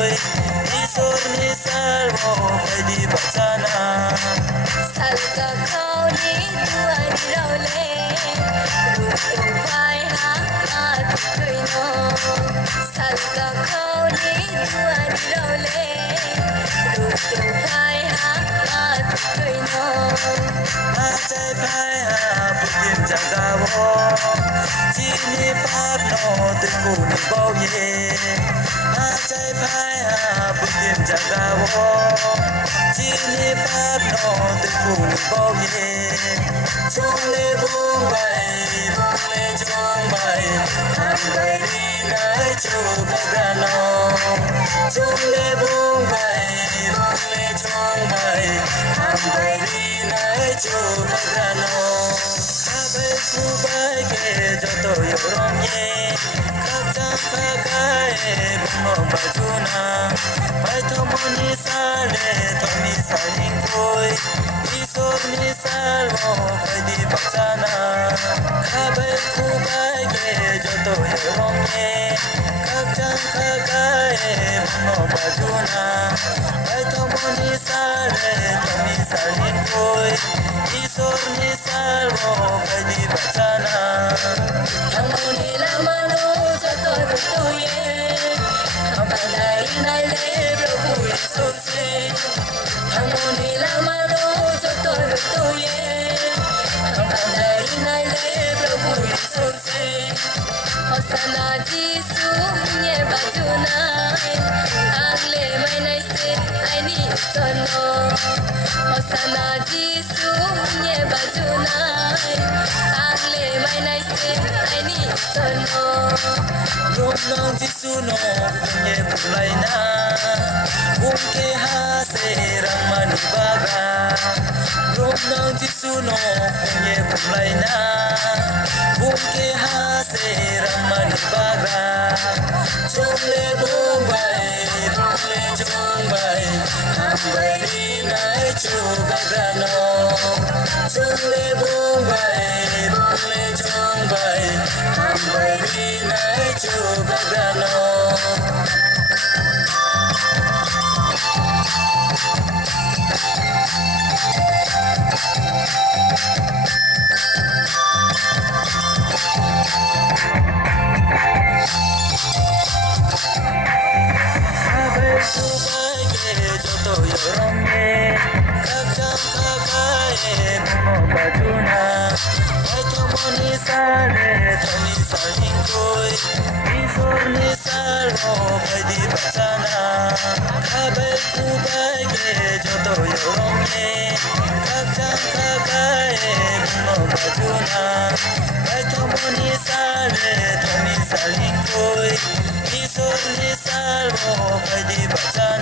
koi isor ni salvo kai di bachana salka khawni duani raule ruto vai ha at koino salka khawni duani raule ruto vai ha at koino achai phai ha putin jagawo chini pap no te ku ni bao ye achai phai ha putin jagawo chini pap no te ku ni bao ye chung le bung le chung bai ham bai ni nai chu bagano chung le bung le chung bai ham bai ni nai chu bagano abai ku bai ke joto yorom ye kapta kakai bungo bajuna bai thomoni sale thomi saling koi isor ni salvo kai di bachana abai ku bai ke joto yorom ye kapta kakai bungo bajuna bai thomoni sale thomi saling koi isor ni salvo kai di bachana Hamoni la mano joto ruto ye Hamandai nai le Prabhu Yesu se Hamoni la mano joto ruto ye Hamandai nai le Prabhu Yesu se Hosana Jisu nye bajunai Agle mai nai se aini sono Hosana Jisu nye bajunai Agle mai nai se aini sono Rumnong Jisuno punye bulaina Bungke hase ramani baga Rumnong Jisuno punye bulaina Bungke hase ramani baga Chumle bumbai chumbai Hambai rinai chubagano Chumle bumbai chumbai Hambai rinai chubagano abai ku bai ke joto yorom ye kapta kakai bungo bajuna bai thomoni sale thomi saling koi isor ni salvo kai di bachana abai ku bai ke joto yorom ye kapta kakai bungo bajuna bai thomoni sale thomi saling koi isor ni salvo kai di bachana